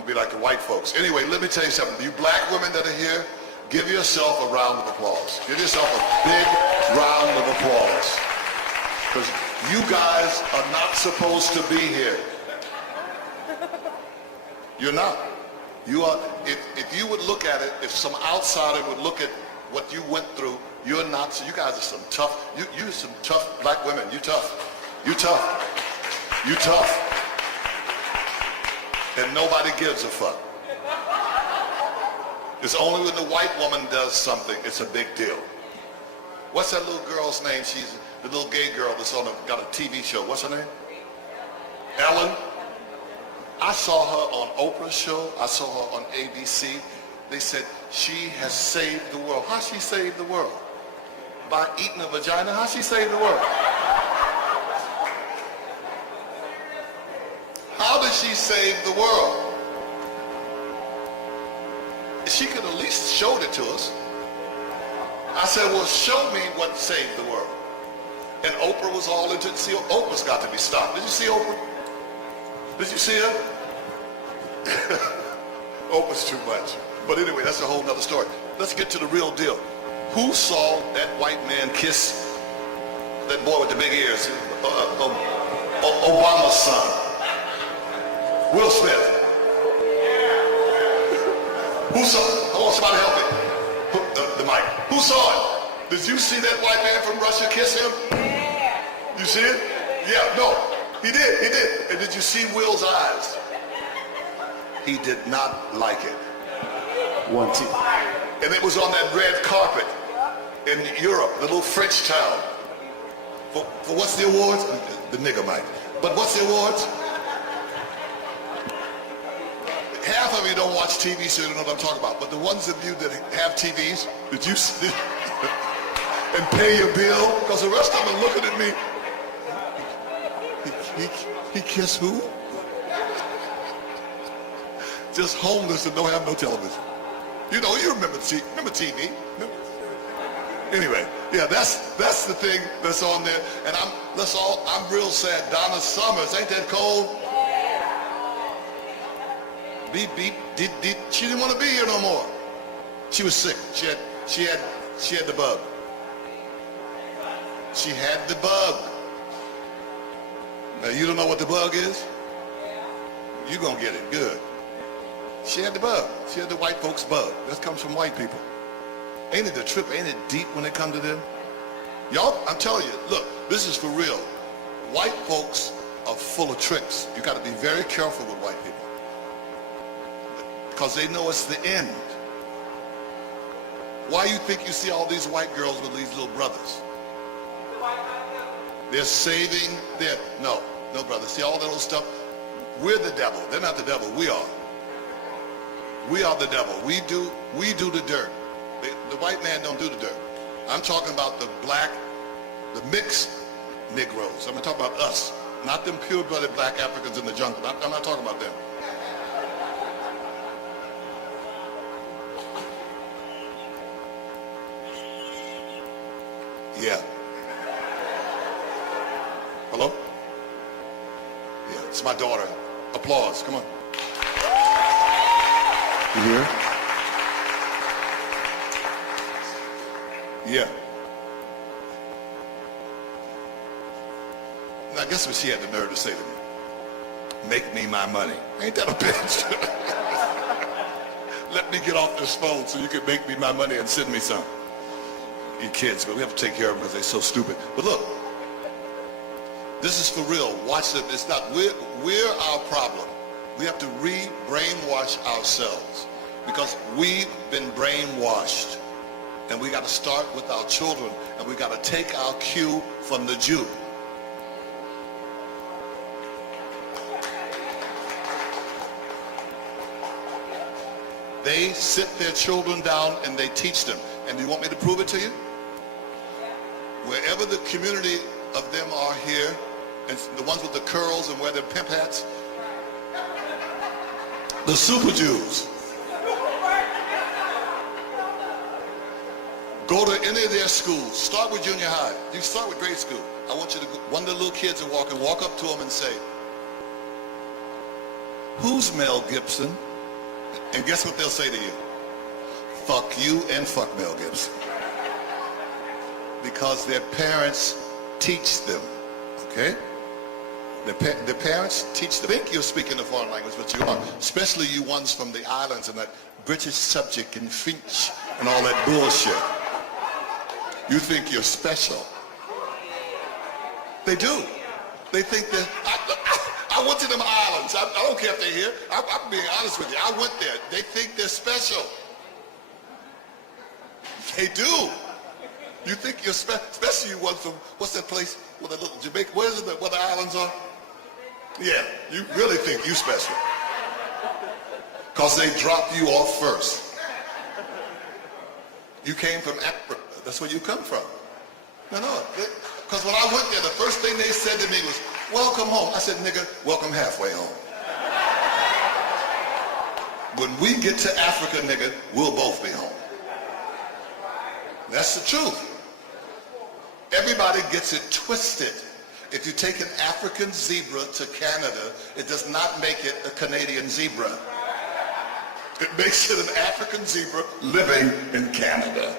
I'm gonna be like the white folks. Anyway, let me tell you something. You black women that are here, give yourself a round of applause. Give yourself a big round of applause. Because you guys are not supposed to be here. You're not. You are, if you would look at it, if some outsider would look at what you went through, you're not, so you guys are some tough, you're some tough black women. You tough. You tough. You tough. And nobody gives a fuck. It's only when the white woman does something, it's a big deal. What's that little girl's name? She's the little gay girl that's got a TV show. What's her name? Ellen. I saw her on Oprah's show. I saw her on ABC. They said she has saved the world. How she saved the world? By eating a vagina? How she saved the world? How did she save the world? She could at least showed it to us. I said, well, show me what saved the world. And Oprah was all into it. See, Oprah's got to be stopped. Did you see Oprah? Did you see her? Oprah's too much. But anyway, that's a whole nother story. Let's get to the real deal. Who saw that white man kiss that boy with the big ears? Obama's son. Will Smith. Who saw it? Hold on, somebody help me. The mic. Who saw it? Did you see that white man from Russia kiss him? Yeah. You see it? Yeah, no. He did, he did. And did you see Will's eyes? He did not like it. One, two. And it was on that red carpet in Europe, the little French town. For what's the awards? The nigger mic. But what's the awards? Half of you don't watch TV, so you don't know what I'm talking about. But the ones of you that have TVs, did you see and pay your bill? Because the rest of them are looking at me. He kissed who? Just homeless and don't have no television. You know, you remember TV. Remember? Anyway, yeah, that's the thing that's on there. And I'm real sad. Donna Summers, ain't that cold? Beep, beep, did. She didn't want to be here no more. She was sick. She had the bug. She had the bug. Now you don't know what the bug is? You gonna get it, good. She had the bug. She had the white folks bug. That comes from white people. Ain't it the trip, ain't it deep when it comes to them? Y'all, I'm telling you, look, this is for real. White folks are full of tricks. You gotta be very careful with white people. Because they know it's the end. Why you think you see all these white girls with these little brothers? They're saving their, no brother. See all that little stuff? We're the devil. They're not the devil, we are. We are the devil. We do the dirt. The white man don't do the dirt. I'm talking about the black, the mixed Negroes. I'm talking about us, not them pure-blooded black Africans in the jungle. I'm not talking about them. Yeah. Hello? Yeah, it's my daughter. Applause, come on. You hear? Yeah. Now guess what she had the nerve to say to me? Make me my money. Ain't that a bitch? Let me get off this phone so you can make me my money and send me some. You kids, but we have to take care of them because they're so stupid. But look, this is for real. Watch it. It's not, we're our problem. We have to re-brainwash ourselves because we've been brainwashed. And we got to start with our children, and we got to take our cue from the Jew. They sit their children down and they teach them. And do you want me to prove it to you? Wherever the community of them are here, and the ones with the curls and wear their pimp hats, the super Jews. Go to any of their schools. Start with junior high. You start with grade school. I want you to, one of the little kids are walking, walk up to them and say, who's Mel Gibson? And guess what they'll say to you? Fuck you and fuck Mel Gibson. Because their parents teach them, okay? The parents teach them. Think you're speaking a foreign language, but you are. Especially you ones from the islands and that British subject and Finch and all that bullshit. You think you're special. They do. They think that, I went to them islands. I don't care if they're here. I'm being honest with you. I went there. They think they're special. They do. You think you're special, especially you ones from, what's that place where the little Jamaica, where is it, where the islands are? Yeah, you really think you special. Because they dropped you off first. You came from Africa. That's where you come from. No, because when I went there, the first thing they said to me was, welcome home. I said, nigga, welcome halfway home. When we get to Africa, nigga, we'll both be home. That's the truth. Everybody gets it twisted. If you take an African zebra to Canada, it does not make it a Canadian zebra. It makes it an African zebra living in Canada.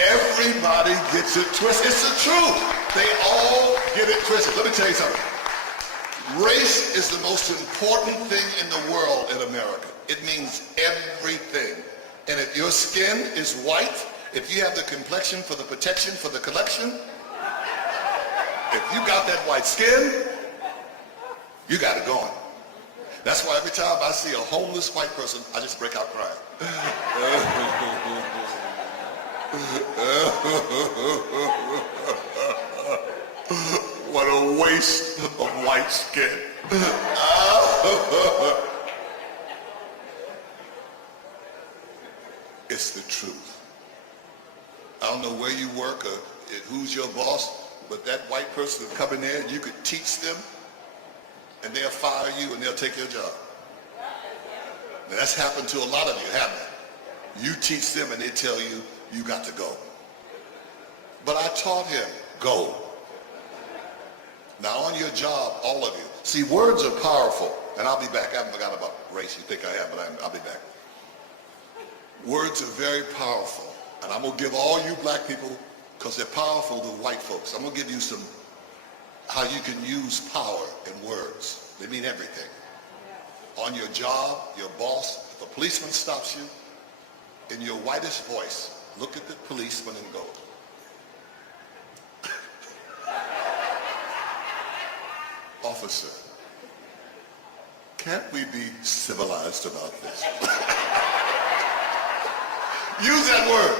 Everybody gets it twisted. It's the truth. They all get it twisted. Let me tell you something. Race is the most important thing in the world in America. It means everything. And if your skin is white, if you have the complexion for the protection for the collection, if you got that white skin, you got it going. That's why every time I see a homeless white person, I just break out crying. What a waste of white skin. It's the truth. I don't know where you work or who's your boss, but that white person will come in there and you could teach them and they'll fire you and they'll take your job. Now, that's happened to a lot of you, hasn't it? You teach them and they tell you, you got to go. But I taught him, go. Now on your job, all of you. See, words are powerful. And I'll be back. I haven't forgotten about race. You think I have, but I'll be back. Words are very powerful. And I'm going to give all you black people, because they're powerful to white folks, I'm going to give you some, how you can use power in words. They mean everything. On your job, your boss, if a policeman stops you, in your whitest voice, look at the policeman and go, officer, can't we be civilized about this? Use that word.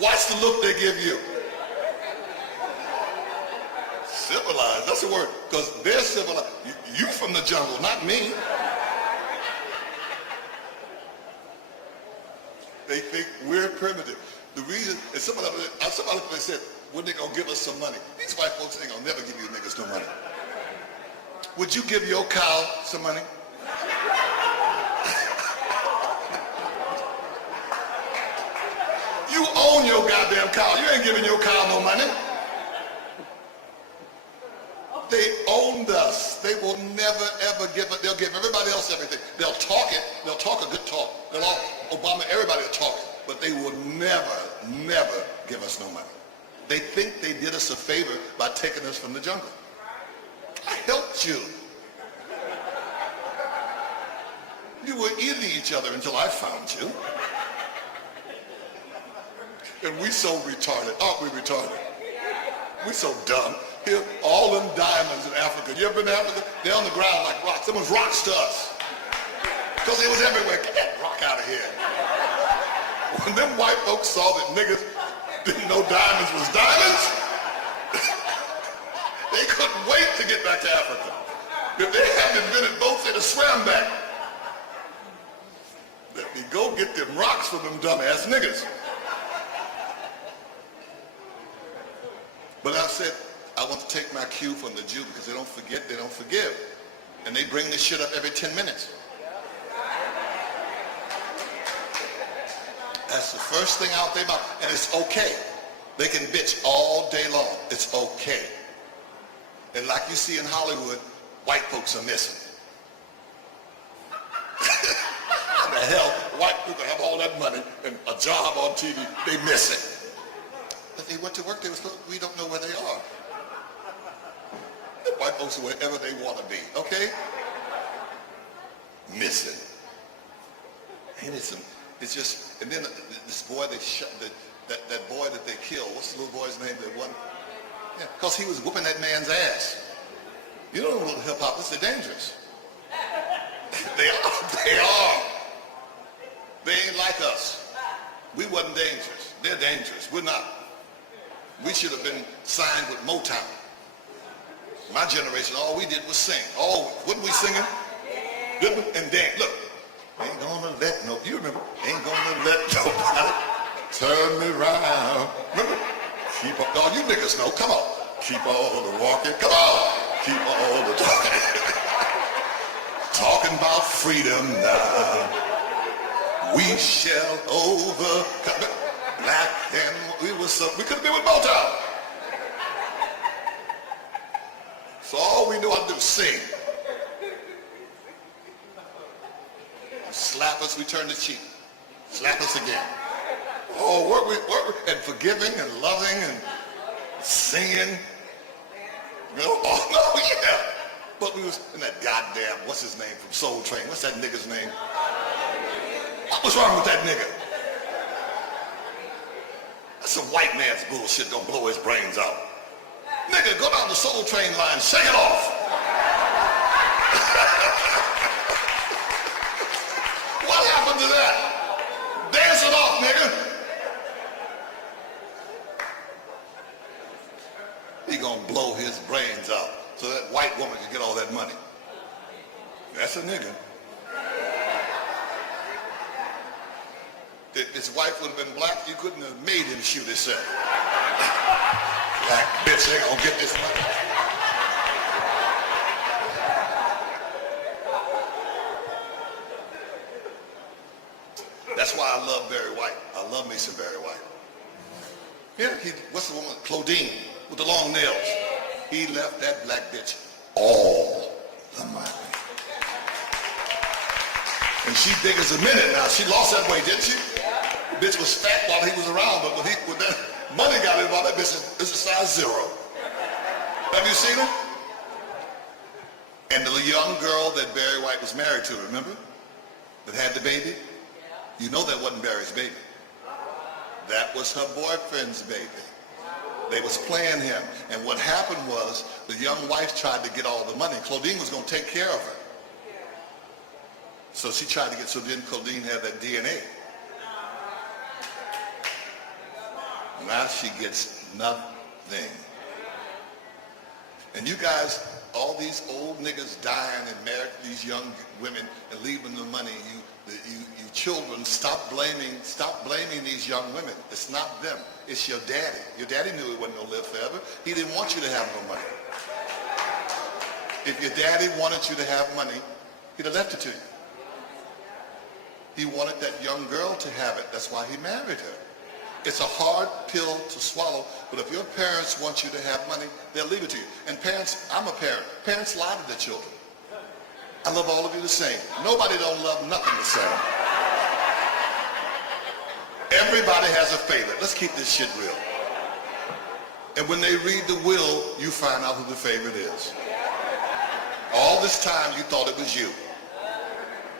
Watch the look they give you. Civilized, that's the word, because they're civilized. You from the jungle, not me. They think we're primitive. The reason, and somebody said, when they gonna give us some money? These white folks ain't gonna never give you niggas no money. Would you give your cow some money? You own your goddamn cow. You ain't giving your cow no money. They owned us. They will never, ever give it. They'll give everybody else everything. They'll talk it. They'll talk a good talk. They'll all, Obama, everybody will talk it. But they will never, never give us no money. They think they did us a favor by taking us from the jungle. I helped you. You were eating each other until I found you. And we so retarded. Aren't we retarded? We so dumb. Here, all them diamonds in Africa. You ever been to Africa? They're on the ground like rocks. Them was rocks to us. Because it was everywhere. Get that rock out of here. When them white folks saw that niggas didn't know diamonds was diamonds, they couldn't wait to get back to Africa. If they hadn't invented boats, they'd have swam back. Let me go get them rocks from them dumbass niggas. But I said, I want to take my cue from the Jew because they don't forget, they don't forgive. And they bring this shit up every 10 minutes. That's the first thing out their mouth. And it's okay. They can bitch all day long. It's okay. And like you see in Hollywood, white folks are missing. money and a job on TV, they miss it. But they went to work, we don't know where they are. The white folks are wherever they want to be, okay? Missing. Ain't it some, it's just, and then this boy they shot, that boy that they killed, what's the little boy's name that won? Yeah, because he was whooping that man's ass. You don't know hip hoppers, they're dangerous. They are. They ain't like us. We wasn't dangerous. They're dangerous. We're not. We should have been signed with Motown. My generation, all we did was sing. Wasn't we singing? And dance. Look, ain't gonna let no, you remember, ain't gonna let nobody turn me around. Remember? Keep on, all you niggas know, come on. Keep on the walking, come on. Keep on the talking. Talking about freedom now. We shall overcome. Black and we could have been with Motown. So all we know how to do is sing. Slap us, we turn the cheek. Slap us again. Oh, work, and forgiving and loving and singing. You know, oh no, yeah. But we was in that goddamn, what's his name from Soul Train? What's that nigga's name? What's wrong with that nigga? That's some white man's bullshit, don't blow his brains out. Nigga, go down the Soul Train line, shake it off. What happened to that? Dance it off, nigga. He gonna blow his brains out so that white woman can get all that money. That's a nigga. If his wife would have been black, you couldn't have made him shoot himself. Black bitch ain't gonna get this money. That's why I love Barry White. I love me some Barry White. Yeah, what's the woman? Claudine with the long nails. He left that black bitch all the money. And she big as a minute now. She lost that weight, didn't she? The bitch was fat while he was around, but when that money got involved, that bitch is a size 0. Have you seen her? And the young girl that Barry White was married to, remember? That had the baby? You know that wasn't Barry's baby. That was her boyfriend's baby. They was playing him. And what happened was the young wife tried to get all the money. Claudine was going to take care of her. So she tried to get, so then Claudine had that DNA. Now she gets nothing. And you guys, all these old niggas dying and married to these young women and leaving the money, you children, stop blaming these young women. It's not them. It's your daddy. Your daddy knew he wasn't going to live forever. He didn't want you to have no money. If your daddy wanted you to have money, he'd have left it to you. He wanted that young girl to have it. That's why he married her. It's a hard pill to swallow, but if your parents want you to have money, they'll leave it to you. And parents, I'm a parent. Parents lie to their children. I love all of you the same. Nobody don't love nothing the same. Everybody has a favorite. Let's keep this shit real. And when they read the will, you find out who the favorite is. All this time you thought it was you.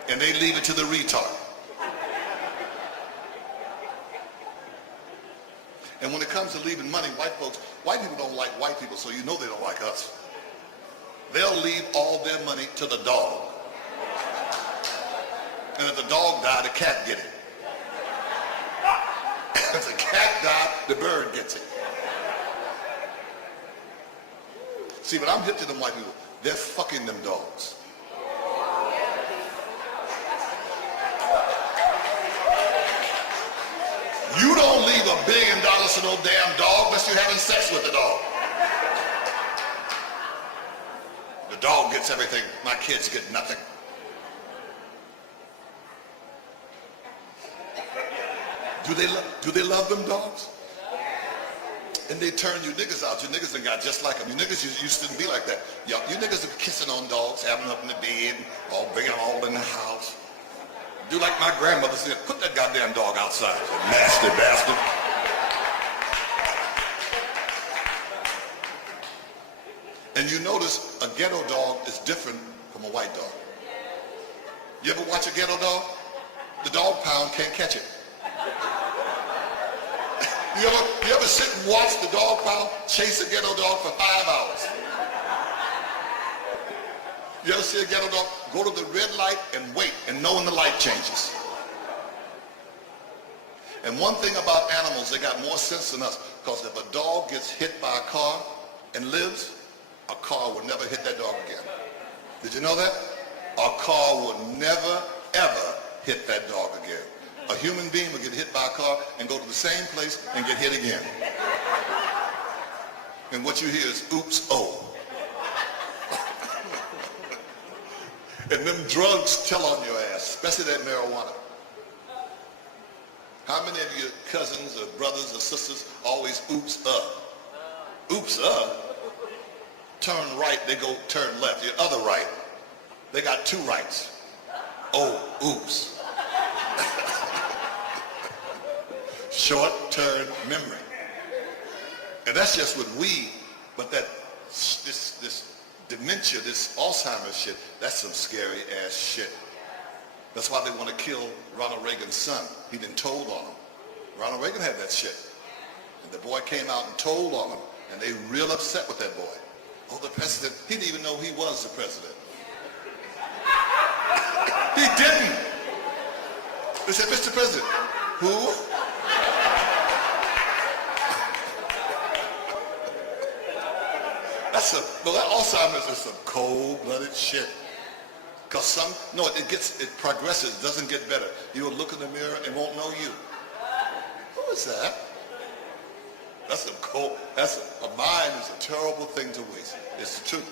And they leave it to the retard. And when it comes to leaving money, white people don't like white people, so you know they don't like us. They'll leave all their money to the dog. And if the dog died, the cat get it. If the cat died, the bird gets it. See, but I'm hip to them white people. They're fucking them dogs. You don't leave $1 billion to no damn dog unless you're having sex with the dog. The dog gets everything. My kids get nothing. Do they love them dogs? And they turn you niggas out. You niggas done got just like them. You niggas used to be like that. You niggas are kissing on dogs, having them up in the bed, all bringing them all in the house. Do like my grandmother said, put that goddamn dog outside, you nasty bastard. And you notice a ghetto dog is different from a white dog. You ever watch a ghetto dog? The dog pound can't catch it. You ever sit and watch the dog pound chase a ghetto dog for 5 hours? You ever see a ghetto dog go to the red light and wait and know when the light changes? And one thing about animals, they got more sense than us, because if a dog gets hit by a car and lives, a car will never hit that dog again. Did you know that? A car will never, ever hit that dog again. A human being will get hit by a car and go to the same place and get hit again. And what you hear is, oops, oh. And them drugs tell on your ass, especially that marijuana. How many of your cousins or brothers or sisters always oops up? Oops up? Turn right, they go turn left. Your other right, they got two rights. Oh, oops. Short-term memory. And that's just with weed, but that this dementia, this Alzheimer's shit, that's some scary ass shit. That's why they want to kill Ronald Reagan's son. He been told on him. Ronald Reagan had that shit. And the boy came out and told on him, and they real upset with that boy. Oh, the president, he didn't even know he was the president. He didn't. They said, Mr. President, who? That Alzheimer's is some cold-blooded shit. Because it progresses, doesn't get better. You'll look in the mirror and won't know you. Who is that? A mind is a terrible thing to waste. It's the truth.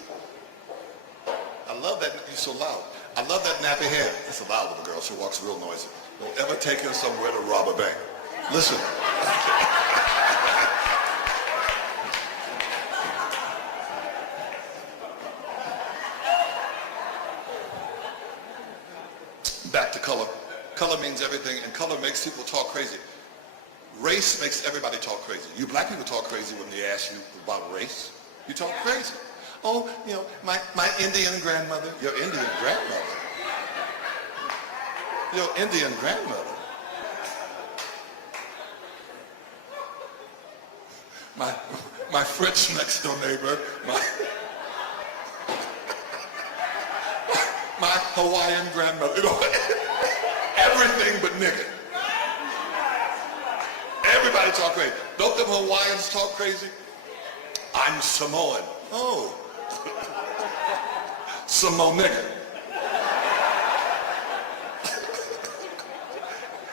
I love that, you're so loud. I love that nappy hair. It's loud with a girl, she walks real noisy. Don't ever take her somewhere to rob a bank. Listen. Back to color. Color means everything, and color makes people talk crazy. Race makes everybody talk crazy. You black people talk crazy when they ask you about race. You talk crazy. Oh, my Indian grandmother. Your Indian grandmother. Your Indian grandmother. My French next door neighbor. My Hawaiian grandmother. Everything but nigga. Everybody talk crazy. Don't them Hawaiians talk crazy? I'm Samoan. Oh. Samo nigga.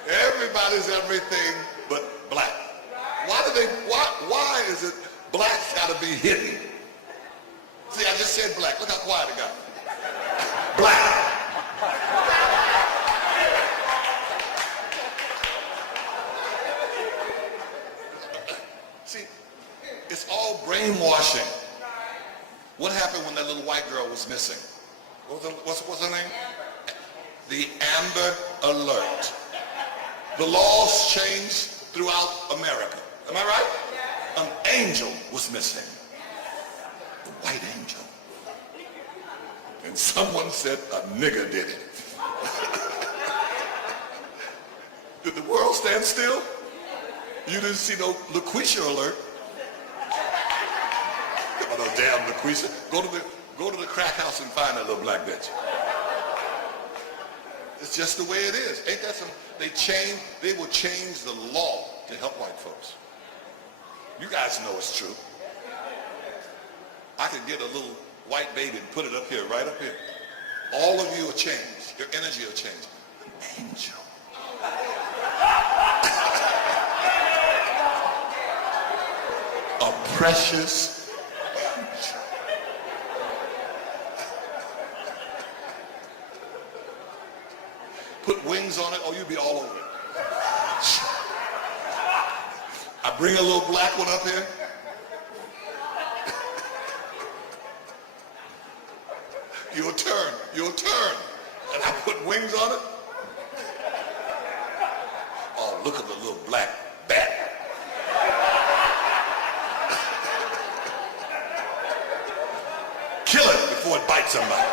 Everybody's everything but black. Why is it black's gotta be hidden? See, I just said black. Look how quiet it got. Black. See, it's all brainwashing. What happened when that little white girl was missing? What's her name? The Amber Alert. The laws changed throughout America. Am I right? An angel was missing. The white angel. And someone said a nigger did it. Did the world stand still? You didn't see no LaQuisha alert. Oh, no damn LaQuisha. Go to the crack house and find that little black bitch. It's just the way it is. Ain't that some? They will change the law to help white folks. You guys know it's true. I could get a little white baby and put it up here, right up here. All of you will change. Your energy will change. An angel. A precious angel. Put wings on it, or you'll be all over it. I bring a little black one up here. You'll turn, and I put wings on it. look at the little black bat. Kill it before it bites somebody.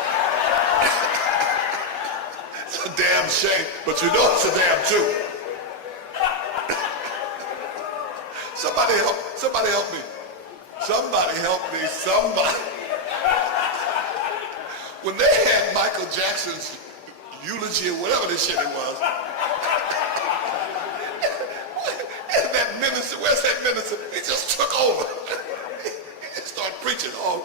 It's a damn shame, but you know it's a damn truth. Somebody help me. Somebody help me, somebody. When they had Michael Jackson's eulogy or whatever this shit it was, and that minister, where's that minister? He just took over. He just started preaching. Oh,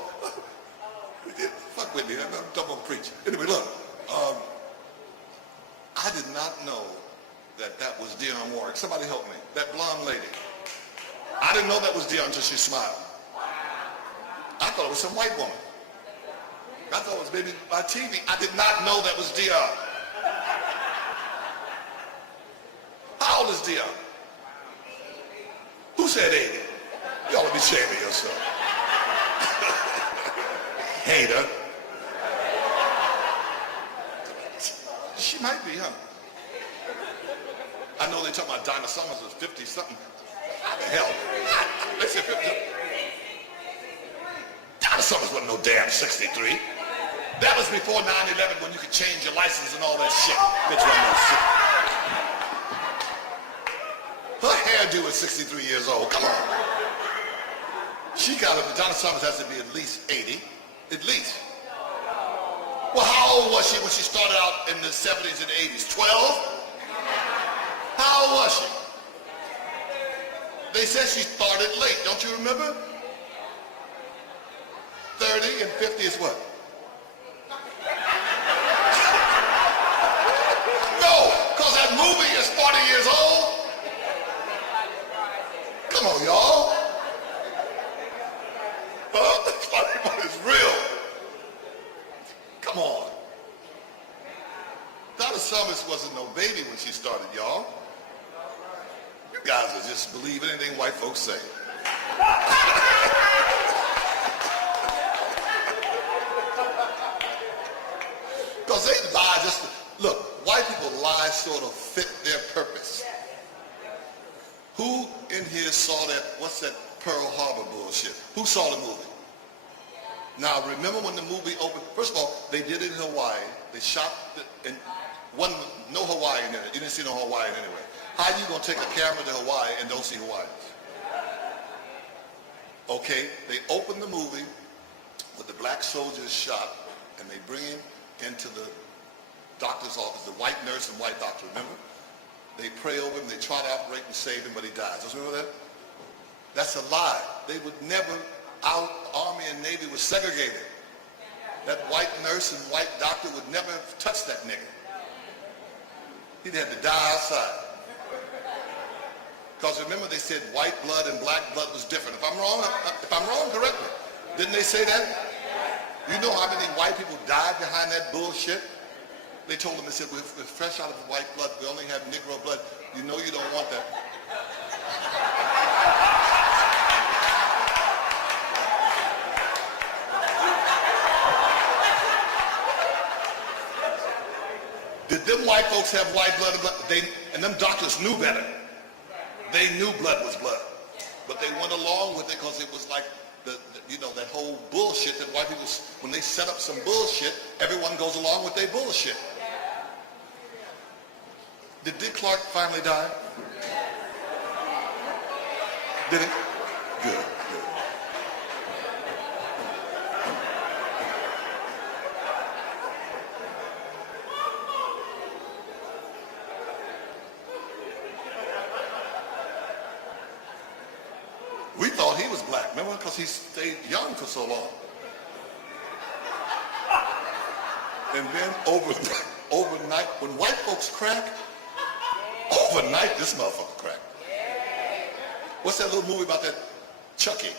fuck with me, I'm gonna preach. Anyway, look, I did not know that was Dionne Warwick. Somebody help me. That blonde lady. I didn't know that was Dionne until she smiled. I thought it was some white woman. I thought it was maybe by TV. I did not know that was Dionne. How old is Dionne? Who said 80? You ought to be ashamed of yourself. Hater. She might be, huh? I know they talk about Dinah Summers was 50-something. How the hell? They said 50. Dinah Summers wasn't no damn 63. That was before 9/11 when you could change your license and all that shit. Bitch wasn't no shit. Her hairdo is 63 years old. Come on. She got to be, Dinah Summers has to be at least 80. At least. Well, how old was she when she started out in the 70s and 80s? 12? How old was she? They said she started late. Don't you remember? 30 and 50 is what? No, because that movie is 40 years old. Come on, y'all. Huh? It's real. Come on. Donna Summers wasn't no baby when she started, y'all. You guys will just believe anything white folks say. Because they lie just, look, white people lie sort of fit their purpose. Who in here saw that, what's that Pearl Harbor bullshit? Who saw the movie? Now remember when the movie opened, first of all, they did it in Hawaii. They shot it, and no Hawaiian in it. You didn't see no Hawaiian anyway. How you gonna take a camera to Hawaii and don't see Hawaiians? Okay, they opened the movie with the black soldiers shot, and they bring him into the doctor's office, the white nurse and white doctor, remember? They pray over him, they try to operate and save him, but he dies. Don't you remember that? That's a lie. They would never, our Army and Navy was segregated. That white nurse and white doctor would never have touched that nigga. He'd have to die outside. Because remember they said white blood and black blood was different. If I'm wrong, correct me. Didn't they say that? You know how many white people died behind that bullshit? They told them, they said, we're fresh out of white blood. We only have Negro blood. You know you don't want that. Did them white folks have white blood? And them doctors knew better. They knew blood was blood. But they went along with it because it was like, that whole bullshit that white people, when they set up some bullshit, everyone goes along with their bullshit. Did Dick Clark finally die? Did he? Good. We thought he was black, remember? Because he stayed young for so long. And then overnight, when white folks crack, overnight this motherfucker cracked. What's that little movie about that Chucky?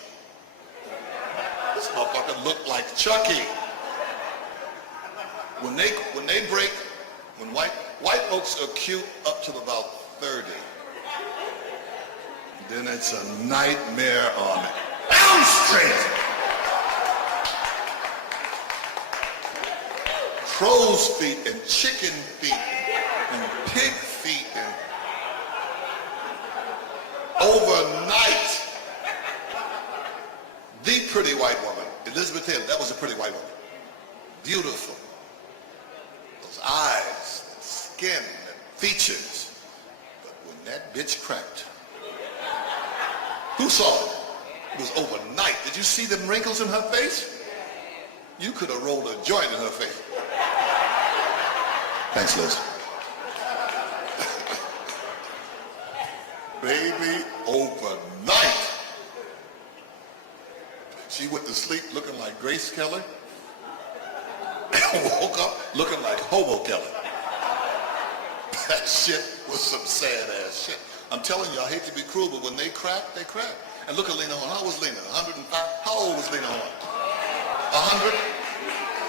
This motherfucker looked like Chucky. When they break, when white folks are cute up to about 30. Then it's a nightmare on Elm Street. Crow's feet and chicken feet and pig feet and Elizabeth Taylor, that was a pretty white woman. Beautiful. Those eyes, and skin, and features. But when that bitch cracked, who saw it? It was overnight. Did you see them wrinkles in her face? You could have rolled a joint in her face. Thanks, Liz. Baby, overnight. She went to sleep looking like Grace Kelly and woke up looking like Hobo Kelly. That shit was some sad ass shit. I'm telling you, I hate to be cruel, but when they crack, they crack. And look at Lena Horne. How was Lena? 105? How old was Lena Horne? 100?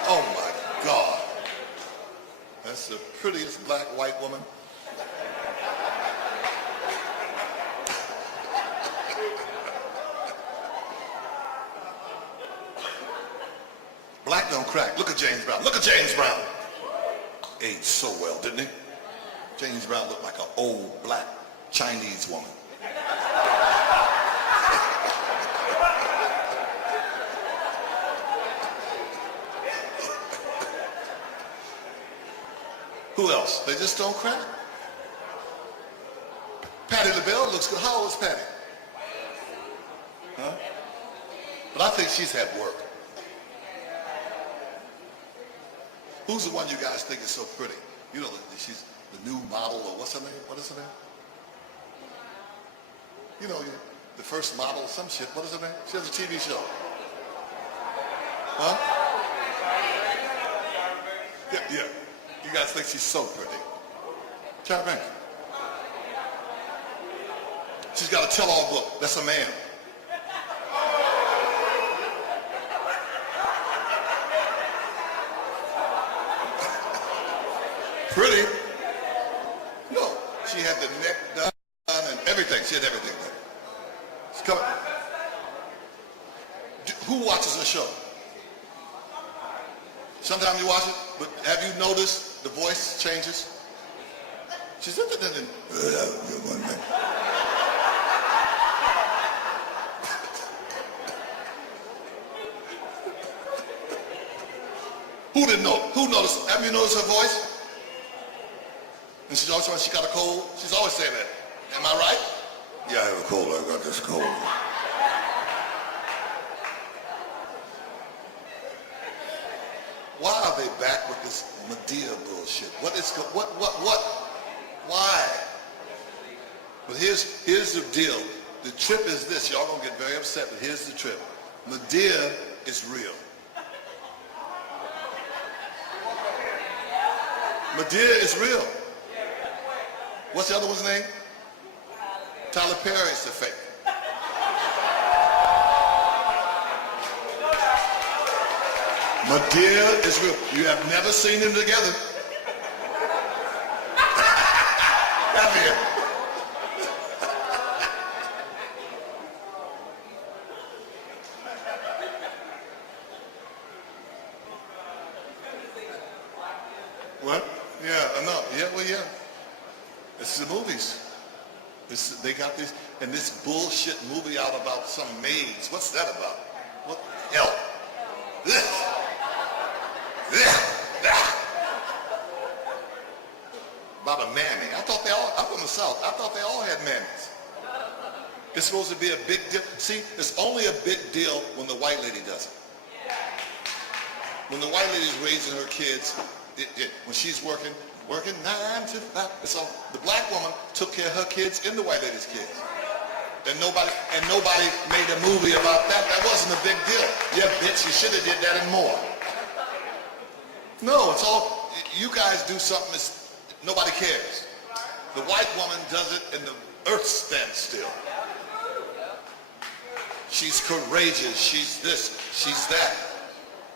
Oh my God. That's the prettiest black white woman. Black don't crack. Look at James Brown. Look at James Brown. Aged so well, didn't he? James Brown looked like an old black Chinese woman. Who else? They just don't crack. Patti LaBelle looks good. How old is Patti? Huh? But I think she's had work. Who's the one you guys think is so pretty? You know, she's the new model, or what's her name? What is her name? You know, the first model, some shit. What is her name? She has a TV show. Huh? Yeah. You guys think she's so pretty. Tyra Banks. She's got a tell-all book. That's a man. Pretty? No. She had the neck done and everything. She had everything done. She's coming. Who watches her show? Sometimes you watch it, but have you noticed the voice changes? She's Who didn't know? Who noticed? Have you noticed her voice? And she's always saying she got a cold. She's always saying that. Am I right? Yeah, I have a cold. I got this cold. Why are they back with this Medea bullshit? What? Why? But here's the deal. The trip is this. Y'all gonna get very upset, but here's the trip. Medea is real. Medea is real. What's the other one's name? Tyler Perry's the fake. Medea is real. You have never seen them together. Have you? What? Yeah, no. Yeah, well, yeah. It's the movies. They got this, and this bullshit movie out about some maids. What's that about? What the hell? About a mammy. I'm from the South. I thought they all had mammies. It's supposed to be a big deal. See, it's only a big deal when the white lady does it. When the white lady's raising her kids, when she's working 9 to 5. So the black woman took care of her kids and the white lady's kids. And nobody made a movie about that. That wasn't a big deal. Yeah, bitch, you should have did that and more. No, it's all, you guys do something nobody cares. The white woman does it and the earth stands still. She's courageous, she's this, she's that.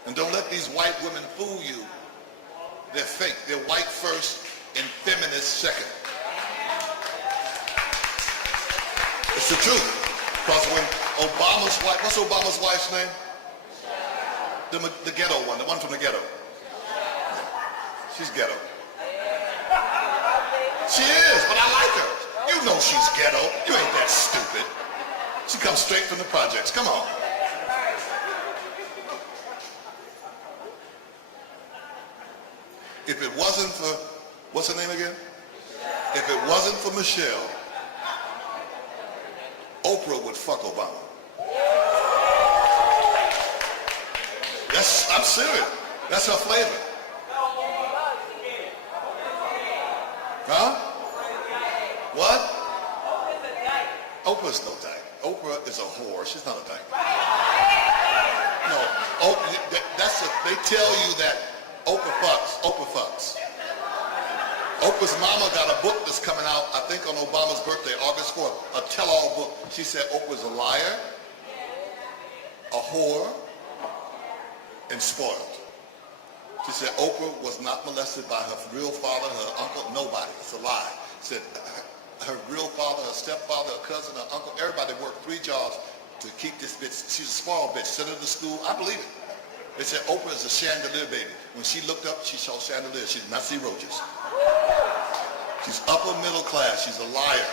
And don't let these white women fool you. They're fake. They're white first and feminist second. It's the truth. Because when Obama's wife, what's Obama's wife's name? The ghetto one, the one from the ghetto. She's ghetto. She is, but I like her. You know she's ghetto. You ain't that stupid. She comes straight from the projects. Come on. If it wasn't for, what's her name again? If it wasn't for Michelle, Oprah would fuck Obama. I'm serious. That's her flavor. Huh? What? Oprah's no dyke. Oprah is a whore. She's not a dyke. No. They tell you that Oprah fucks. Oprah fucks. Oprah's mama got a book that's coming out, I think on Obama's birthday, August 4th, a tell-all book. She said Oprah's a liar, a whore, and spoiled. She said Oprah was not molested by her real father, her uncle, nobody. It's a lie. She said her real father, her stepfather, her cousin, her uncle, everybody worked 3 jobs to keep this bitch. She's a spoiled bitch. Sent her to school. I believe it. They said Oprah is a chandelier baby. When she looked up, she saw chandelier. She did not see roaches. She's upper middle class. She's a liar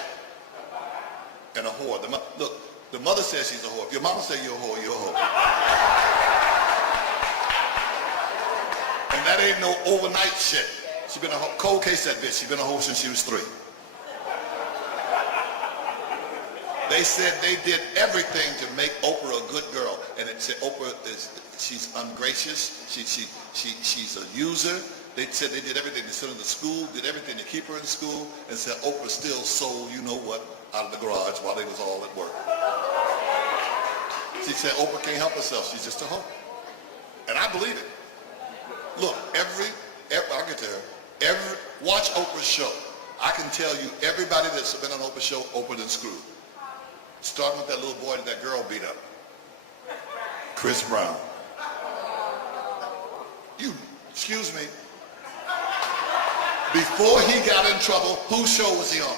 and a whore. Look, the mother says she's a whore. If your mama says you're a whore, you're a whore. And that ain't no overnight shit. She been a whore. Cold case that bitch. She been a whore since she was 3. They said they did everything to make Oprah a good girl, and it said Oprah she's ungracious. She's a user. They said they did everything to send her to school, did everything to keep her in school, and said Oprah still sold you know what out of the garage while they was all at work. She said Oprah can't help herself. She's just a hoe, and I believe it. Look, I'll get to her. Watch Oprah's show. I can tell you everybody that's been on Oprah's show, Oprah done screwed. Starting with that little boy that girl beat up. Chris Brown. Excuse me. Before he got in trouble, whose show was he on?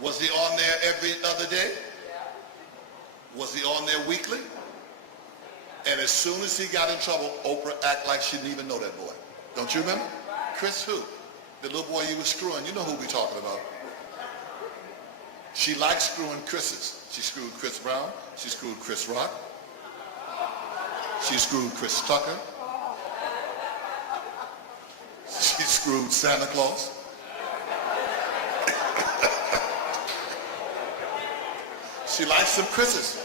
Was he on there every other day? Was he on there weekly? And as soon as he got in trouble, Oprah acted like she didn't even know that boy. Don't you remember? Chris who? The little boy you was screwing. You know who we talking about. She likes screwing Chris's. She screwed Chris Brown. She screwed Chris Rock. She screwed Chris Tucker. She screwed Santa Claus. She likes some Chris's.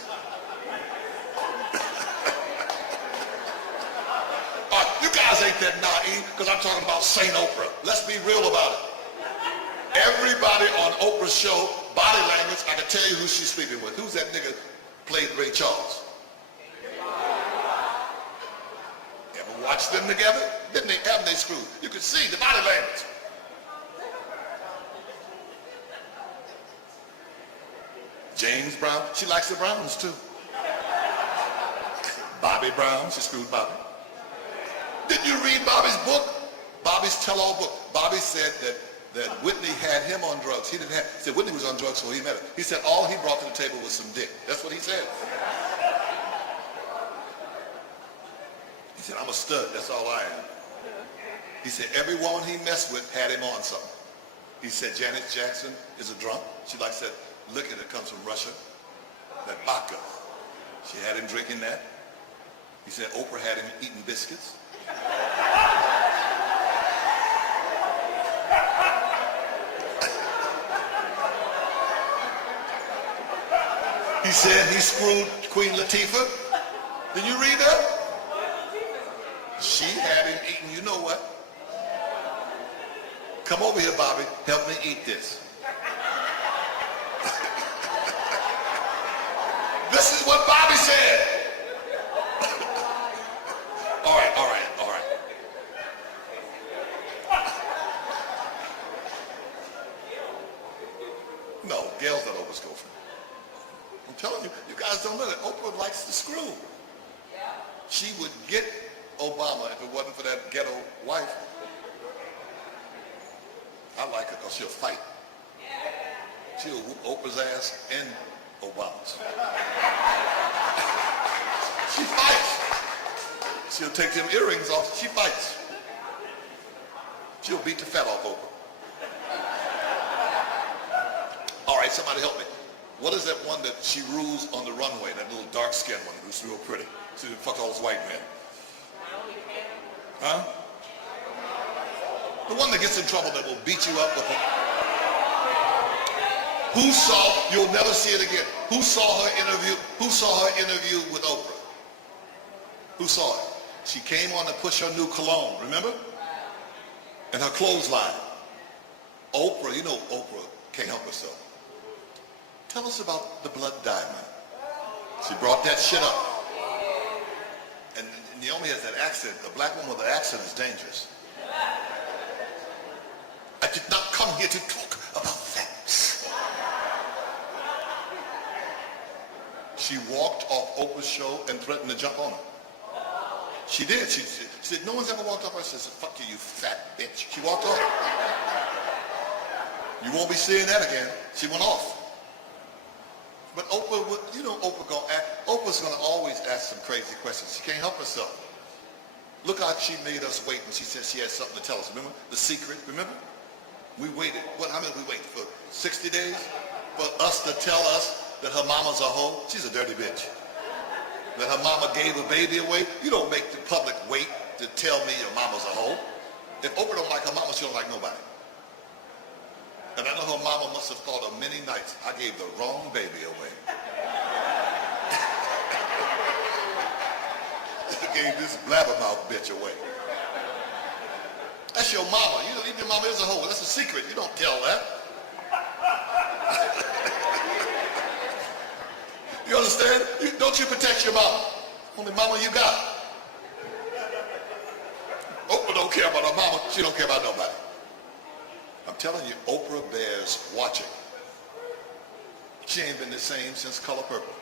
You guys ain't that naive because I'm talking about Saint Oprah. Let's be real about it. Everybody on Oprah's show, body language, I can tell you who she's sleeping with. Who's that nigga played Ray Charles? Ever watch them together? Haven't they screwed? You can see the body language. James Brown, she likes the Browns too. Bobby Brown, she screwed Bobby. Did you read Bobby's book? Bobby's tell-all book. Bobby said that Whitney had him on drugs. He said Whitney was on drugs, so he met her. He said all he brought to the table was some dick. That's what he said. He said, I'm a stud, that's all I am. He said every woman he messed with had him on something. He said Janet Jackson is a drunk. She likes that liquor that comes from Russia, that vodka. She had him drinking that. He said Oprah had him eating biscuits. He said he screwed Queen Latifah. Did you read that? She had him eating, you know what? Come over here, Bobby. Help me eat this. This is what Bobby said. All right. No, Gail's not Oprah's girlfriend. I'm telling you, you guys don't know that. Oprah likes to screw. She would get Obama if it wasn't for that ghetto wife. I like her because she'll fight. She'll whoop Oprah's ass and Obama's. She fights. She'll take them earrings off. She fights. She'll beat the fat off Oprah. All right, somebody help me. What is that one that she rules on the runway, that little dark-skinned one who's real pretty? She fucked all those white men. Huh? The one that gets in trouble that will beat you up with it. Who saw, you'll never see it again. Who saw her interview with Oprah? Who saw it? She came on to push her new cologne, remember? And her clothesline. Oprah, you know Oprah can't help herself. Tell us about the blood diamond. She brought that shit up. And Naomi has that accent. A black woman with an accent is dangerous. I did not come here to talk about facts. She walked off Oprah's show and threatened to jump on her. She did. She said, no one's ever walked off her. She said, fuck you, you fat bitch. She walked off. You won't be seeing that again. She went off. But Oprah, you know Oprah's gonna always ask some crazy questions. She can't help herself. Look how she made us wait when she said she had something to tell us. Remember? The secret, remember? We waited. How many did we wait for? 60 days? For us to tell us that her mama's a hoe? She's a dirty bitch. That her mama gave a baby away? You don't make the public wait to tell me your mama's a hoe. If Oprah don't like her mama, she don't like nobody. And I know her mama must have thought of many nights, I gave the wrong baby away. I gave this blabbermouth bitch away. That's your mama. You don't even your mama is a hoe. That's a secret. You don't tell that. You understand? Don't you protect your mama. Only mama you got. Oprah don't care about her mama. She don't care about nobody. I'm telling you, Oprah bears watching. She ain't been the same since Color Purple.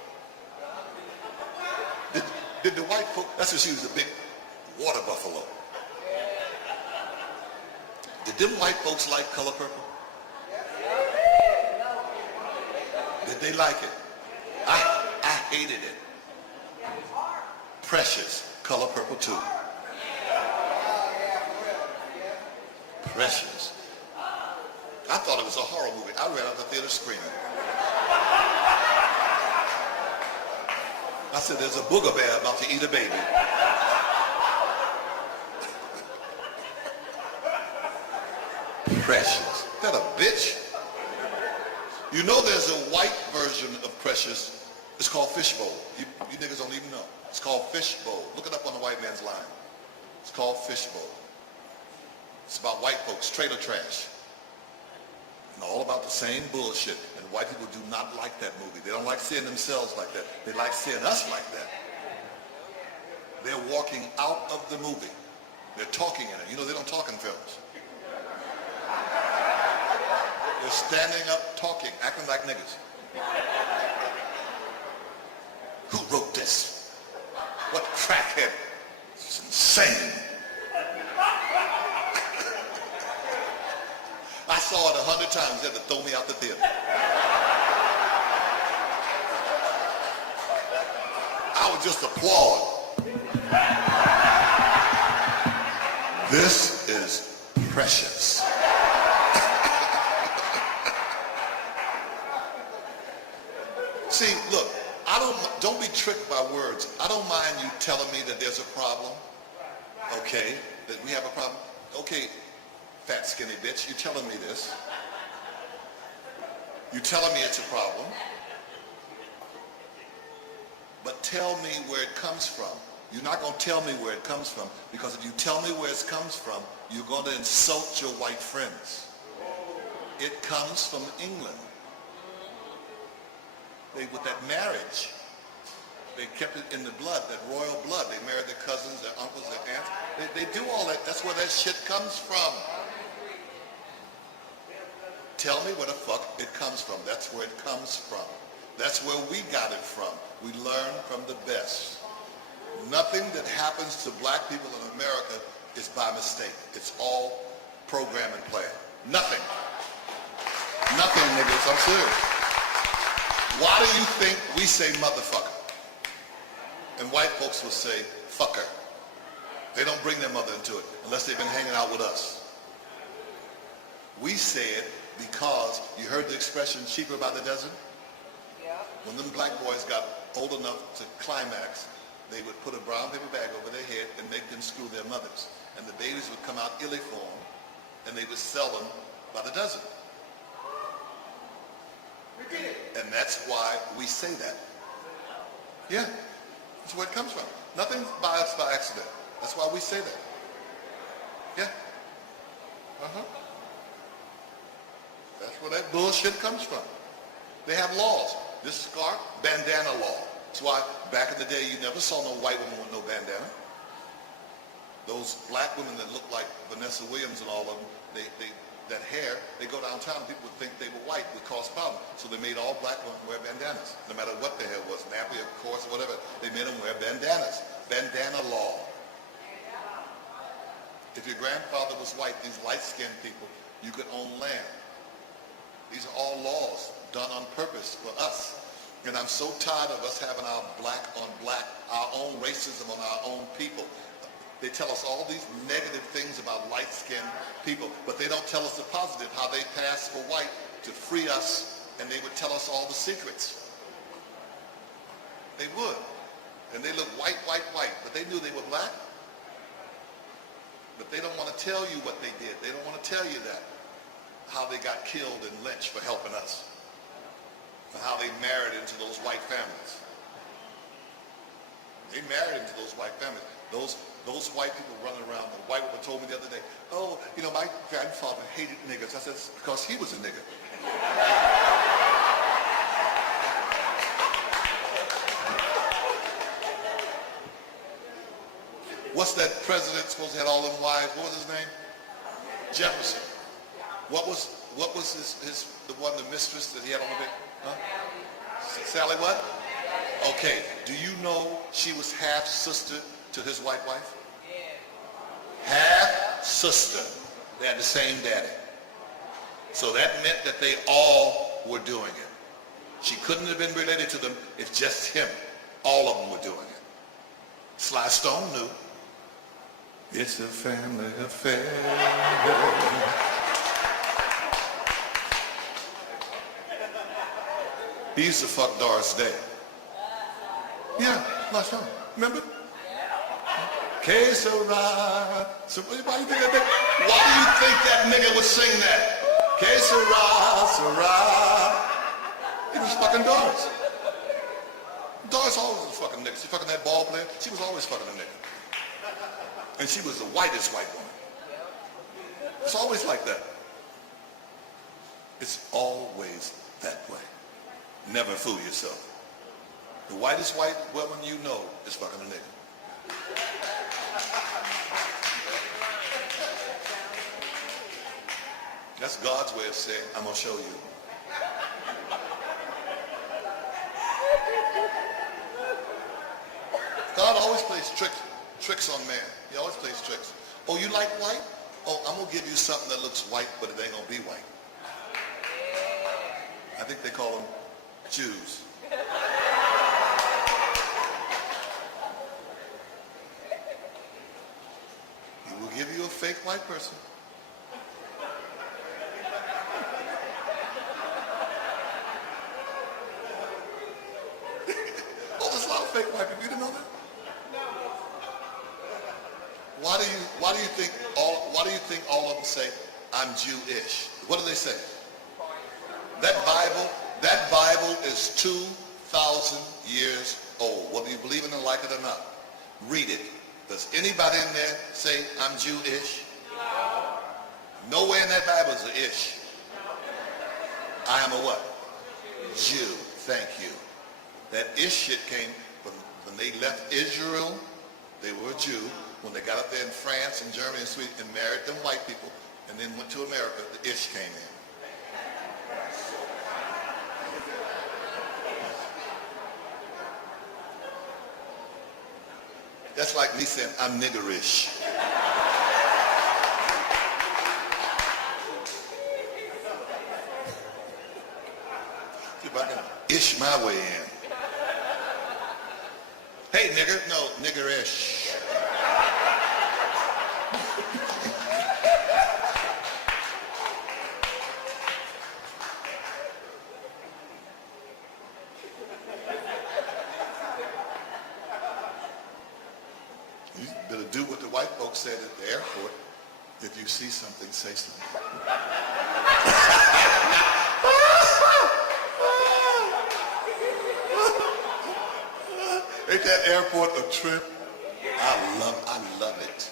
Did the white folk, that's when she was a big water buffalo. Did them white folks like Color Purple? Did they like it? I hated it. Precious, Color Purple too. Precious. I thought it was a horror movie. I ran out of the theater screaming. I said, there's a booger bear about to eat a baby. Precious. Is that a bitch? You know there's a white version of Precious. It's called Fishbowl. You niggas don't even know. It's called Fishbowl. Look it up on the white man's line. It's called Fishbowl. It's about white folks, trailer trash. And all about the same bullshit. And white people do not like that movie. They don't like seeing themselves like that. They like seeing us like that. They're walking out of the movie. They're talking in it. You know they don't talk in films. They're standing up talking, acting like niggas. Who wrote this? What crackhead? It's insane. I saw it 100 times. They had to throw me out the theater. I would just applaud. This is precious. See, look, don't be tricked by words. I don't mind you telling me that there's a problem. Okay, that we have a problem. Okay, fat skinny bitch, you're telling me this. You're telling me it's a problem. But tell me where it comes from. You're not going to tell me where it comes from, because if you tell me where it comes from, you're going to insult your white friends. It comes from England. With that marriage, they kept it in the blood, that royal blood. They married their cousins, their uncles, their aunts. They do all that. That's where that shit comes from. Tell me where the fuck it comes from. That's where it comes from. That's where we got it from. We learn from the best. Nothing that happens to black people in America is by mistake. It's all program and plan. Nothing. Nothing, niggas. I'm serious. Why do you think we say motherfucker? And white folks will say fucker. They don't bring their mother into it unless they've been hanging out with us. We say it because you heard the expression cheaper by the dozen? Yeah. When them black boys got old enough to climax, they would put a brown paper bag over their head and make them screw their mothers. And the babies would come out illy-formed, and they would sell them by the dozen. And that's why we say that. Yeah, that's where it comes from. Nothing by accident. That's why we say that. Yeah. That's where that bullshit comes from. They have laws. This scarf, bandana law. That's why back in the day you never saw no white woman with no bandana. Those black women that look like Vanessa Williams and all of them, that hair, they go downtown, people would think they were white, would cause problems. So they made all black women wear bandanas. No matter what the hair was, nappy, of course, whatever, they made them wear bandanas. Bandana law. If your grandfather was white, these light-skinned people, you could own land. These are all laws done on purpose for us. And I'm so tired of us having our black on black, our own racism on our own people. They tell us all these negative things about light-skinned people, but they don't tell us the positive, how they passed for white to free us, and they would tell us all the secrets. They would. And they look white, but they knew they were black. But they don't want to tell you what they did. They don't want to tell you that, how they got killed and lynched for helping us, and how they married into those white families. They married into those white families. Those white people running around. The white woman told me the other day, oh, you know, my grandfather hated niggers. I said, it's because he was a nigger. What's that president supposed to have all them wives? What was his name? Jefferson. What was the mistress that he had on the bed? Huh? Sally what? Okay, do you know she was half sister to his white wife? Half sister. They had the same daddy. So that meant that they all were doing it. She couldn't have been related to them if just him. All of them were doing it. Sly Stone knew. It's a family affair. He used to fuck Doris Day. Yeah, last time. Remember? Que sera. So why do you think that nigga would sing that? Que sera, sera. He was fucking Doris. Doris always was fucking nigga. She fucking that ball player. She was always fucking a nigga. And she was the whitest white woman. It's always like that. It's always that way. Never fool yourself. The whitest white woman you know is fucking a nigga. That's God's way of saying, I'm going to show you. God always plays tricks on man. He always plays tricks. Oh, you like white? Oh, I'm going to give you something that looks white, but it ain't going to be white. I think they call them Jews. He will give you a fake white person. Oh, there's a lot of fake white people. You didn't know that? Why do you think all of them say, I'm Jewish? What do they say? That Bible is 2,000 years old, whether you believe in it, like it or not. Read it. Does anybody in there say, I'm Jewish? No. Nowhere in that Bible is an ish. I am a what? Jew. Thank you. That ish shit came from when they left Israel. They were a Jew. When they got up there in France and Germany and Sweden and married them white people and then went to America, the ish came in. That's like me saying, I'm niggerish. See if I can ish my way in. Hey, nigger. No, niggerish. You better do what the white folks said at the airport. If you see something, say something. Ain't that airport a trip? I love it.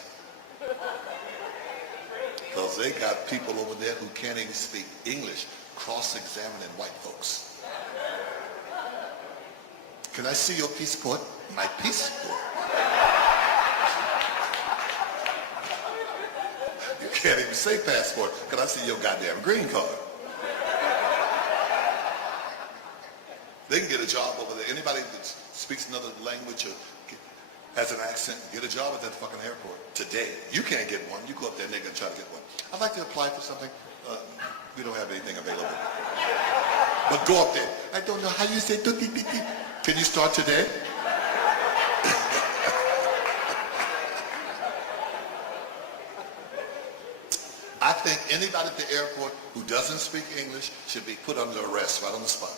Because they got people over there who can't even speak English cross-examining white folks. Can I see your passport? My passport. You can't even say passport. Can I see your goddamn green card? They can get a job over there. Anybody that speaks another language or has an accent, get a job at that fucking airport today. You can't get one. You go up there and they can try to get one. I'd like to apply for something. We don't have anything available. But go up there. I don't know how you say tutti. Can you start today? I think anybody at the airport who doesn't speak English should be put under arrest right on the spot.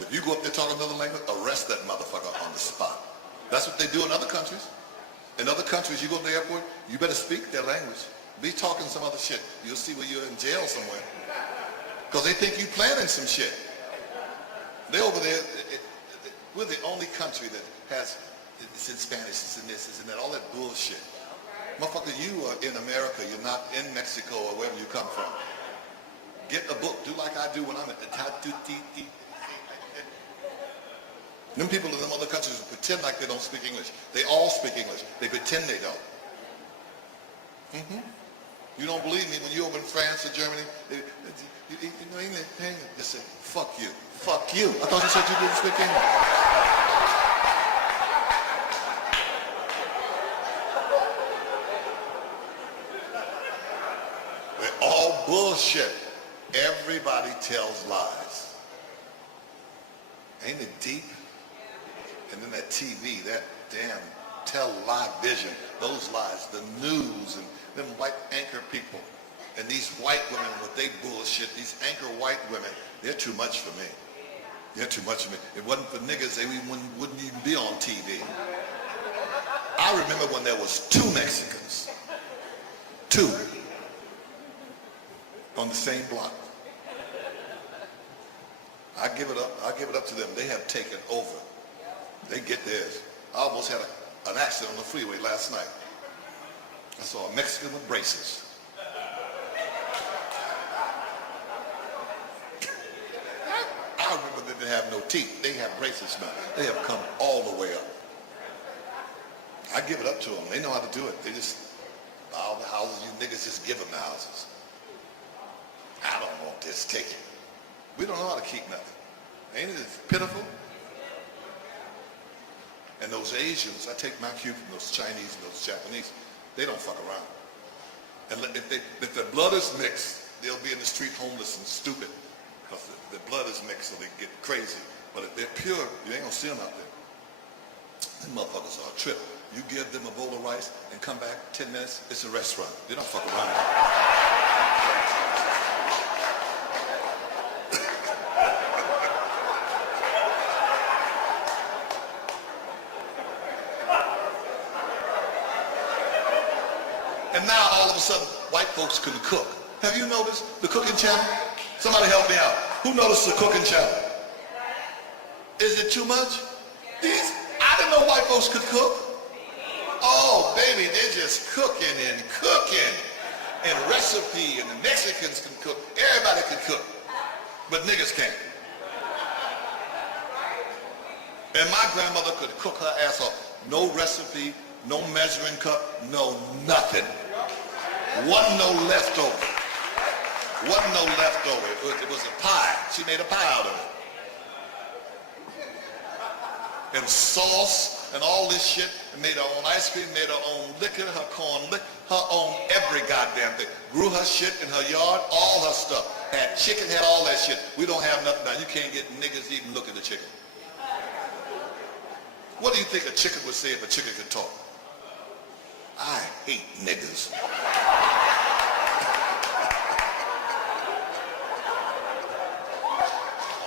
If you go up there talking another language, arrest that motherfucker on the spot. That's what they do in other countries. In other countries, you go to the airport, you better speak their language. Be talking some other shit. You'll see where you're in jail somewhere. Because they think you planning some shit. They over there, we're the only country that has, it's in Spanish, it's in this, it's in that, all that bullshit. Motherfucker, you are in America, you're not in Mexico or wherever you come from. Get a book, do like I do when I'm at the Them people in them other countries who pretend like they don't speak English. They all speak English. They pretend they don't. You don't believe me when you're over in France or Germany, you know English, they say, fuck you. Fuck you. I thought you said you didn't speak English. They're all bullshit. Everybody tells lies. Ain't it deep? And then that TV, that damn television, those lies, the news, and them white anchor people, and these white women with they bullshit, these anchor white women, they're too much for me. They're too much for me. If it wasn't for niggas, they wouldn't even be on TV. I remember when there was 2 Mexicans. 2. On the same block. I give it up to them. They have taken over. They get theirs. I almost had an accident on the freeway last night. I saw a Mexican with braces. I remember they didn't have no teeth. They have braces now. They have come all the way up. I give it up to them. They know how to do it. They just buy the houses. You niggas just give them the houses. I don't want this. Take it. We don't know how to keep nothing. Ain't it pitiful? And those Asians, I take my cue from those Chinese and those Japanese, they don't fuck around. And if their blood is mixed, they'll be in the street homeless and stupid because their blood is mixed so they get crazy. But if they're pure, you ain't gonna see them out there. Them motherfuckers are a trip. You give them a bowl of rice and come back 10 minutes, it's a restaurant. They don't fuck around. And now all of a sudden, white folks can cook. Have you noticed the cooking channel? Somebody help me out. Who noticed the cooking channel? Is it too much? I didn't know white folks could cook. Oh, baby, they're just cooking and cooking. And recipe, and the Mexicans can cook. Everybody can cook. But niggas can't. And my grandmother could cook her ass off. No recipe, no measuring cup, no nothing. Wasn't no leftover. Wasn't no leftover. It was a pie. She made a pie out of it. And sauce and all this shit. And made her own ice cream, made her own liquor, her corn liquor, her own every goddamn thing. Grew her shit in her yard, all her stuff. Had chicken, had all that shit. We don't have nothing now. You can't get niggas even look at the chicken. What do you think a chicken would say if a chicken could talk? I hate niggas.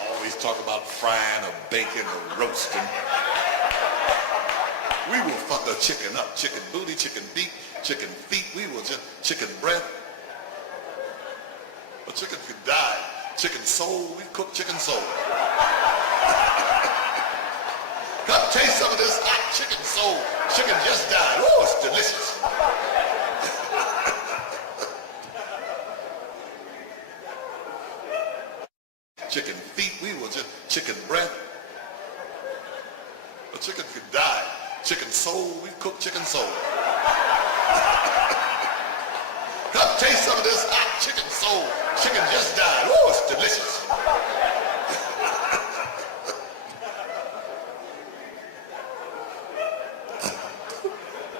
Always talk about frying or baking or roasting. We will fuck a chicken up. Chicken booty, chicken beak, chicken feet. We will just, chicken breath. A chicken could die. Chicken soul. We cook chicken soul. Come taste some of this hot chicken soul. Chicken just died. Oh, it's delicious. Chicken feet. We will just, chicken breath. A chicken could die. Chicken soul. We cook chicken soul. Come taste some of this hot chicken soul. Chicken just died. Oh, it's delicious.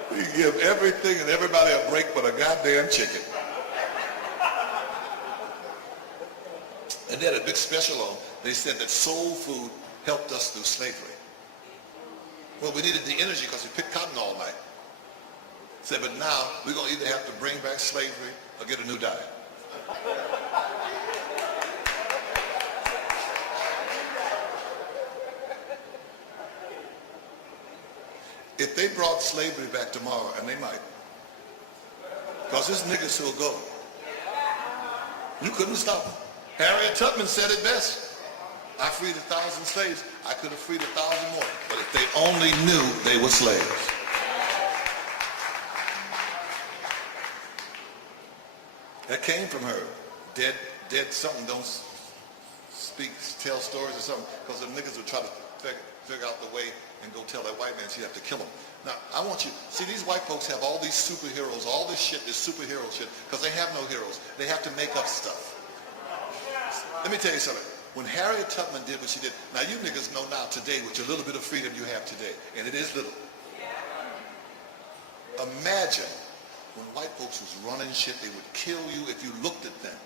We give everything and everybody a break but a goddamn chicken. And they had a big special on. They said that soul food helped us through slavery. Well, we needed the energy because we picked cotton all night. Said, but now we're going to either have to bring back slavery or get a new diet. If they brought slavery back tomorrow, and they might, because there's niggas who'll go. You couldn't stop them. Harriet Tubman said it best. I freed 1,000 slaves. I could have freed 1,000 more. But if they only knew they were slaves. That came from her. Dead something don't tell stories or something. Because the niggas would try to figure out the way and go tell that white man she'd have to kill him. Now, I want you, see, these white folks have all these superheroes, all this shit, this superhero shit, because they have no heroes. They have to make up stuff. Let me tell you something. When Harriet Tubman did what she did, now you niggas know now today with your little bit of freedom you have today, and it is little. Imagine when white folks was running shit, they would kill you if you looked at them.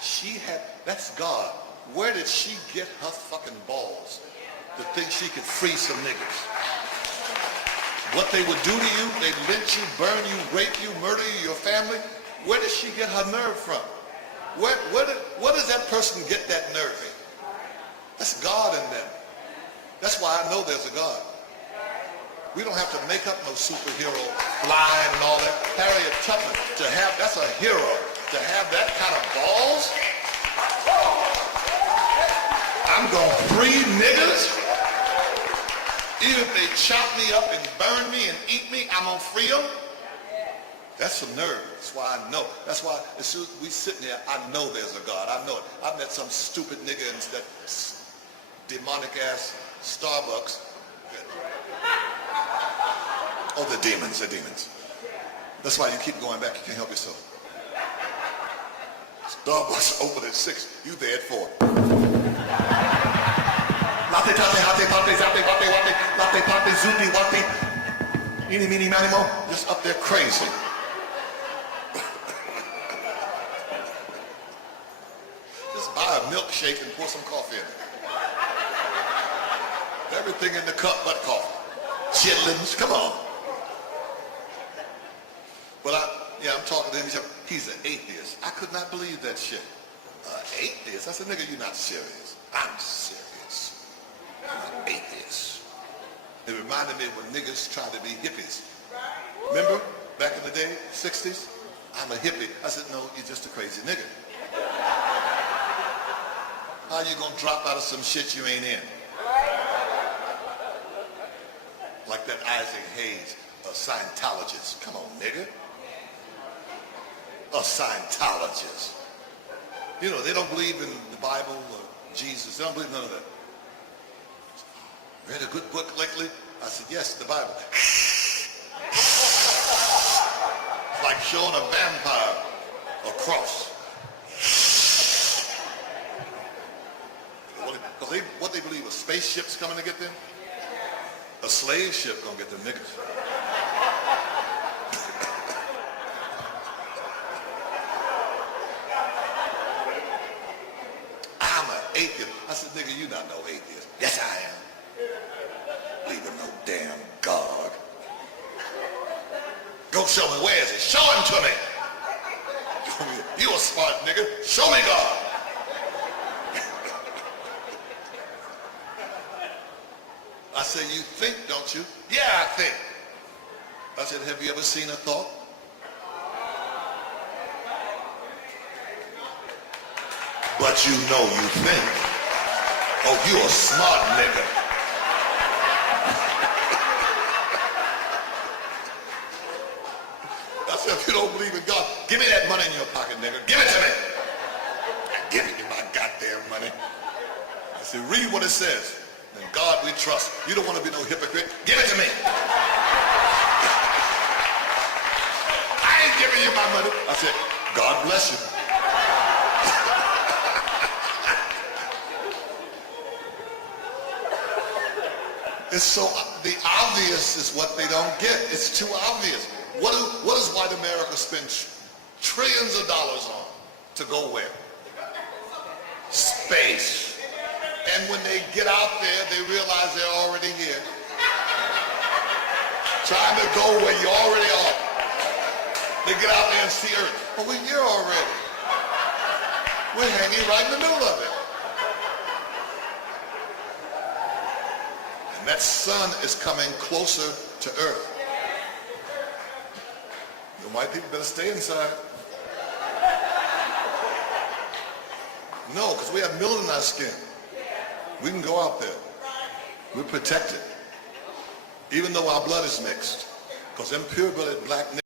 She had, that's God. Where did she get her fucking balls to think she could free some niggas? What they would do to you, they'd lynch you, burn you, rape you, murder you, your family. Where did she get her nerve from? Where does that person get that nerve in? That's God in them. That's why I know there's a God. We don't have to make up no superhero flying and all that. Harriet Tubman, that's a hero. To have that kind of balls, I'm gonna free niggas. Even if they chop me up and burn me and eat me, I'm gonna free them. That's some nerve. That's why I know. That's why as soon as we sitting there, I know there's a God. I know it. I met some stupid nigga in that demonic ass Starbucks. Oh, they're demons. They're demons. That's why you keep going back. You can't help yourself. Starbucks open at 6. You there at 4. Latte, tatte, hate, pate, zappe, wappe, wappe, latte, pate, zupi, wappe. Eeny, meeny, miny, mo. Just up there crazy. Just buy a milkshake and pour some coffee in it. Everything in the cup but coffee. Chitlins, come on. But I'm talking to him. He's an atheist. I could not believe that shit. Atheist? I said, nigga, you're not serious. I'm serious. I'm an atheist. It reminded me when niggas tried to be hippies. Remember, back in the day, 60s? I'm a hippie. I said, no, you're just a crazy nigga. How you gonna drop out of some shit you ain't in? Like that Isaac Hayes, a Scientologist. Come on, nigga. A Scientologist. You know, they don't believe in the Bible or Jesus. They don't believe none of that. Read a good book lately? I said, yes, the Bible. It's like showing a vampire a cross. Because what they believe, a spaceship's coming to get them? A slave ship gonna get them niggas. I'm an atheist. I said, nigga, you not no atheist. Yes, I am. Believe in no damn God. Go show me. Where is it? Show him to me. You a smart nigga. Show me God. I said, you think, don't you? Yeah, I think. I said, have you ever seen a thought? But you know you think. Oh, you a smart nigga. I said, if you don't believe in God, give me that money in your pocket, nigga. Give it to me. I'm giving you my goddamn money. I said, read what it says. In God we trust. You don't want to be no hypocrite. Give it to me. I ain't giving you my money. I said, God bless you. It's so, the obvious is what they don't get. It's too obvious. What does white America spend trillions of dollars on to go where? Space. And when they get out there, they realize they're already here. Trying to go where you already are. They get out there and see Earth. Oh, we're here already. We're hanging right in the middle of it. And that sun is coming closer to Earth. The white people better stay inside. No, because we have melanin in our skin. We can go out there. We're protected. Even though our blood is mixed. Because them pure-blooded black